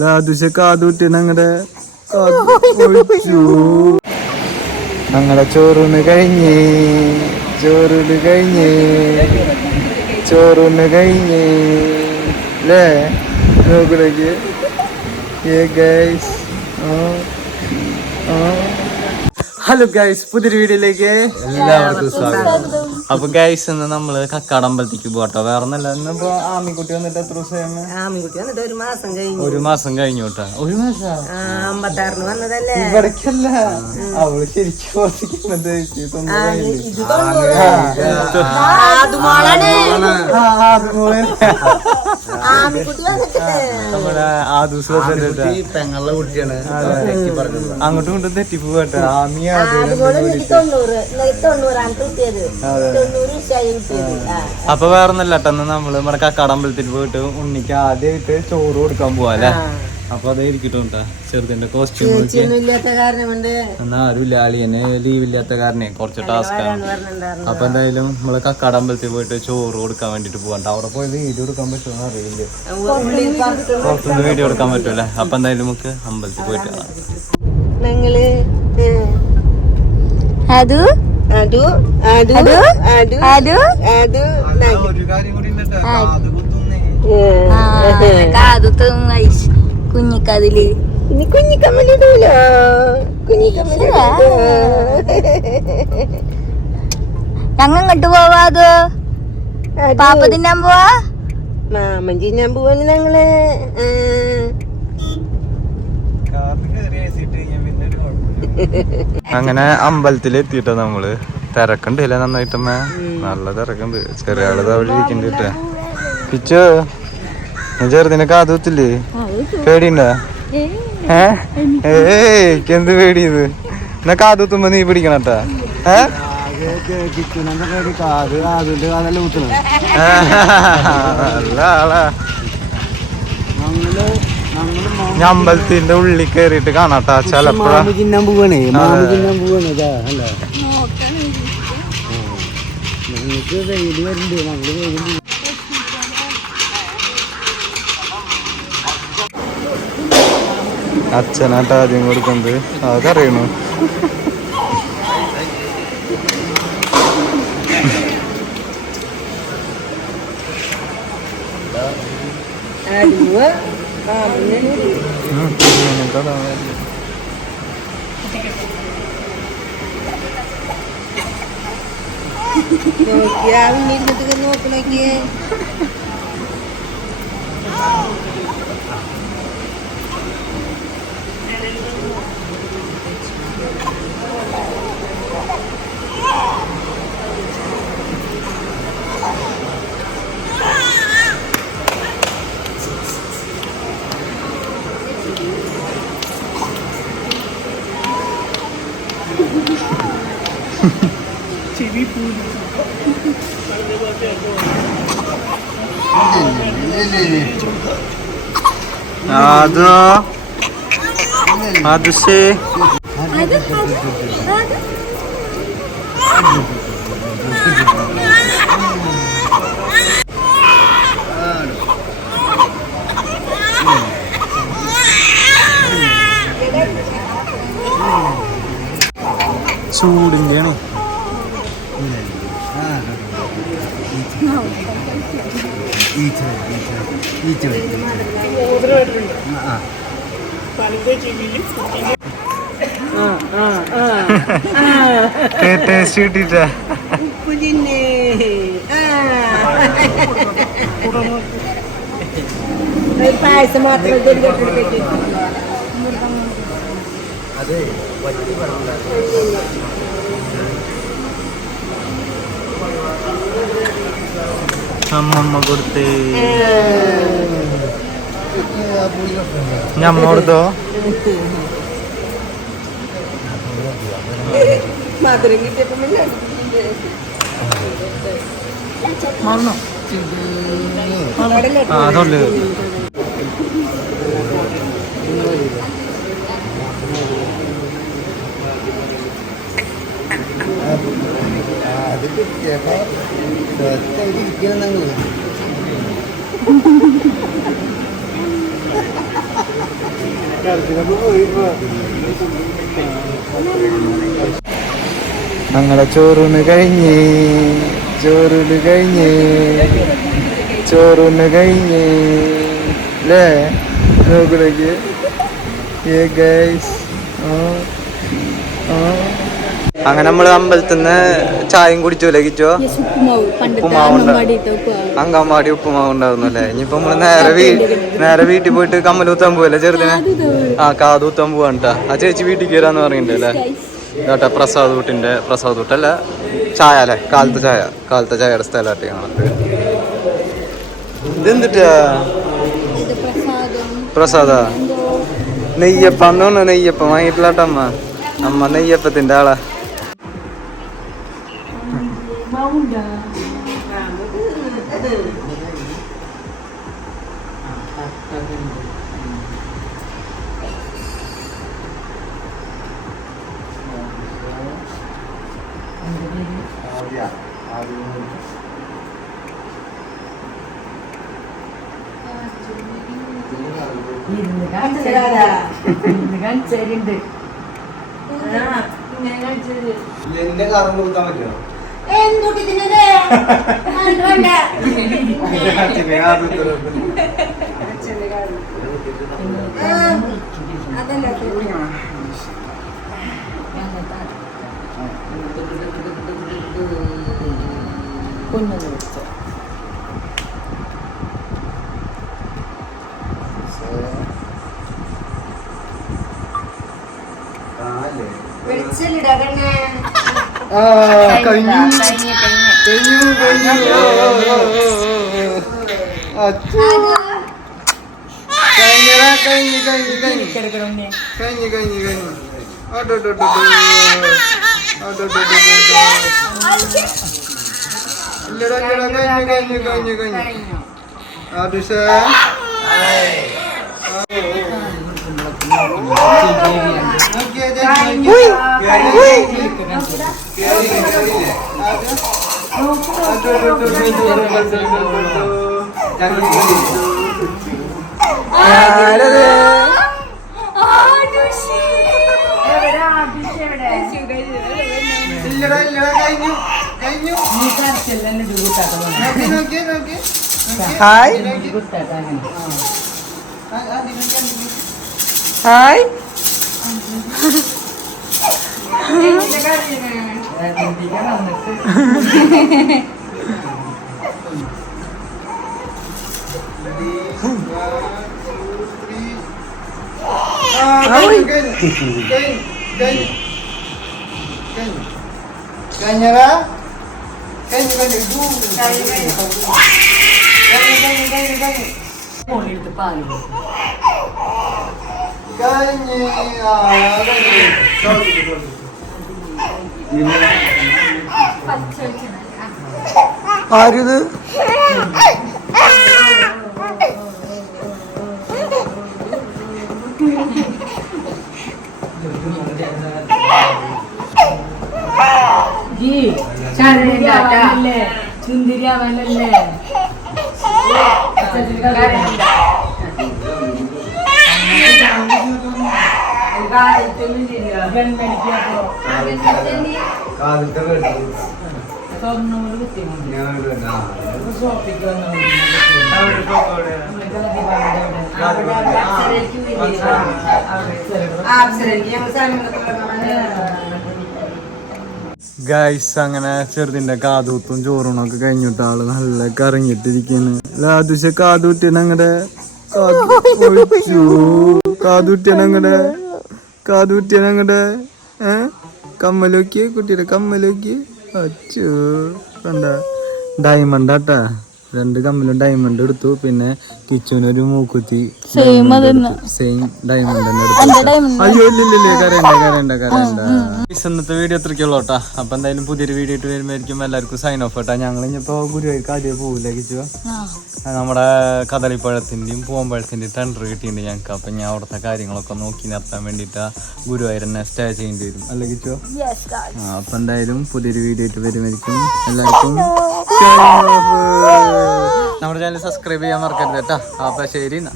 ലാദുഷ കാതൂട്ടി ഞങ്ങളുടെ ഞങ്ങളെ ചോറൂണ് കഴിഞ്ഞ് അല്ലേ നോക്കിലേക്ക് ഹലോ ഗൈസ്, പുതിയൊരു വീഡിയോയിലേക്ക് എല്ലാവർക്കും സ്വാഗതം. അപ്പൊ ഗൈസ്, ഇന്ന് നമ്മള് കക്കാടമ്പലത്തേക്ക് പോട്ടോ. വേറെ ഒന്നല്ല, ഇന്നിപ്പോ ആമിക്കുട്ടി വന്നിട്ട് എത്ര ദിവസം? ആമിക്കുട്ടി വന്നിട്ട് ഒരു മാസം കഴിഞ്ഞു കേട്ടോ. ഒരു മാസം 56 വന്നതല്ലേ? ഇവിടേക്കല്ല, അവള് ശരിക്കും പെങ്ങളുടെ കുട്ടിയാണ്. അങ്ങോട്ടും ഇങ്ങോട്ടും തെറ്റിപ്പോ കേട്ടോ. ആമിയ അപ്പൊ വേറൊന്നല്ല കേട്ടോ, നമ്മള് നമ്മുടെ കക്കാടമ്പലത്തിൽ പോയിട്ട് ഉണ്ണിക്ക് ആദ്യമായിട്ട് ചോറ് കൊടുക്കാൻ പോവാല്ലേ. അപ്പൊ അതേ ഇരിക്കട്ടും ചെറുതിന്റെ കോസ്റ്റ്യൂം ആരുമില്ല, അളിയന് ലീവ് ഇല്ലാത്ത കാരണേ കുറച്ച് ടാസ്ക് ആണ്. അപ്പൊ എന്തായാലും നമ്മള് കക്കാടമ്പലത്തിൽ പോയിട്ട് ചോറ് കൊടുക്കാൻ വേണ്ടിട്ട് പോകണ്ട. അവിടെ പോയി വീഡിയോ എടുക്കാൻ പറ്റുമോ അറിയില്ല, പുറത്തുനിന്ന് വീഡിയോ എടുക്കാൻ പറ്റൂല്ലേ. അപ്പൊ എന്തായാലും നമുക്ക് അമ്പലത്തിൽ പോയിട്ട് കാണാം. കുഞ്ഞിക്കതില് കുഞ്ഞിക്കമ്മലിടൂല ഞങ്ങ ഇങ്ങോട്ട് പോവാതോ പാപ്പ തിന്നാൻ പോവാ, മാമൻ തിന്നാൻ പോവാന് ഞങ്ങള്. അങ്ങനെ അമ്പലത്തിൽ എത്തിയിട്ടോ നമ്മള്. തിരക്കുണ്ടല്ലേ നന്നായിട്ടമ്മ, നല്ല തിരക്കുണ്ട്. ചെറിയ ആള് അവിടെ ഇരിക്കണ്ട. പിച്ചോ, ചെറുതിനെ കാതൂത്തില്ലേ? പേടിയുണ്ടോ? എന്ത് പേടിയത്? എന്നാ കാതൂത്തുമ്പോ നീ പിടിക്കണട്ടാ. നല്ല ആളാ. അമ്പലത്തിന്റെ ഉള്ളിൽ കേറിയിട്ട് കാണാട്ടാ. ചിലപ്പോഴാ അച്ഛനാട്ടാ ആദ്യം കൊടുക്കുന്നത്, അതറിയണു. നോക്കണോക്കിയേ അത് ശേ ചൂടിന്റെയാണ്. ടേസ്റ്റ് കിട്ടിട്ടാ. പായസം മാത്രം അമ്മമ്മ കൊടുത്തേ. ഞമ്മ കൊടുത്തോ? മധുരം കിട്ടിയപ്പോ അതുണ്ട്. അത് കിട്ടിയപ്പോ ഇരിക്കണം. ഞങ്ങളെ ചോറൂണ് കഴിഞ്ഞ് അല്ലേ നോക്കിലേക്ക് അങ്ങനെ നമ്മള് അമ്പലത്തിൽ നിന്ന് ചായയും കുടിച്ചു ലഭിച്ചോ അങ്കമാടി ഉപ്പുമാവ് ഉണ്ടായിരുന്നു അല്ലേ ഇനിയിപ്പോ നമ്മള് നേരെ വീട്ടിൽ പോയിട്ട് കമ്മലൂത്താൻ പോവല്ലേ ചെറുതിനെ കാതൂത്താൻ പോവാണ്ടാ ആ ചേച്ചി വീട്ടിൽ കയറാന്ന് പറഞ്ഞിട്ടുണ്ട് അല്ലേ ഇതാട്ടെ പ്രസാദ് ഊട്ടല്ല ചായ അല്ലേ കാലത്തെ ചായയുടെ സ്ഥലമായിട്ട് ഇതെന്തിട്ടാ പ്രസാദ നെയ്യപ്പം തോന്നുന്നു നെയ്യപ്പം വാങ്ങിയിട്ടില്ലാട്ടമ്മ അമ്മ നെയ്യപ്പത്തിന്റെ ആളാ എന്റെ കാറും കൊടുക്കാൻ പറ്റുമോ ഹായ് ഹായ് കഴിഞ്ഞടാ ആരിത് ചുന്തിരിയാവല്ലേ ഗൈസ് അങ്ങനെ ചെറുതിന്റെ കാതൂത്തും ചോറൂണൊക്കെ കഴിഞ്ഞിട്ട് ആള് നല്ല കറങ്ങിട്ടിരിക്കുന്നു. ലാദുഷ കാതൂറ്റിനങ്ങടെ കാതൂറ്റിനങ്ങടെ കമ്മലോക്കി കുട്ടിയുടെ കമ്മലോക്കി അച്ചോ കണ്ട ഡയമണ്ട് ആട്ടാ. 2 കമ്മലും ഡയമണ്ട് എടുത്തു. പിന്നെ കിച്ചുവിനൊരു മൂക്കുത്തി സെയിം ഡയമണ്ട് തന്നെ എടുത്തു. അയ്യോ ഇല്ലില്ലേ കരണ്ട. ഇന്നത്തെ വീഡിയോ എത്രയ്ക്കുള്ളൂ കേട്ടാ. അപ്പൊ എന്തായാലും പുതിയൊരു വീഡിയോ ഇട്ട് വരുമ്പോഴേക്കും എല്ലാവർക്കും സൈൻ ഓഫ് കേട്ടാ. ഞങ്ങൾ ഇനിയിപ്പോ ഗുരുവായൂർക്ക് ആദ്യം പോവില്ല കിച്ചു. നമ്മുടെ കദളിപ്പഴത്തിന്റെയും പൂവമ്പഴത്തിന്റെയും ടെൻഡർ കിട്ടിയിട്ടുണ്ട് ഞങ്ങൾക്ക്. അപ്പൊ ഞാൻ അവിടുത്തെ കാര്യങ്ങളൊക്കെ നോക്കി നിർത്താൻ വേണ്ടിട്ട് ഗുരുവായൂർ തന്നെ സ്റ്റേ ചെയ്യേണ്ടി വരും അല്ലേ കിച്ചു? അപ്പൊ എന്തായാലും പുതിയൊരു വീഡിയോ ഇട്ട് വരുമ്പോഴേക്കും എല്ലാവർക്കും നമ്മുടെ ചാനൽ സബ്സ്ക്രൈബ് ചെയ്യാൻ മറക്കരുത് കേട്ടാ. അപ്പൊ ശരി എന്നാ.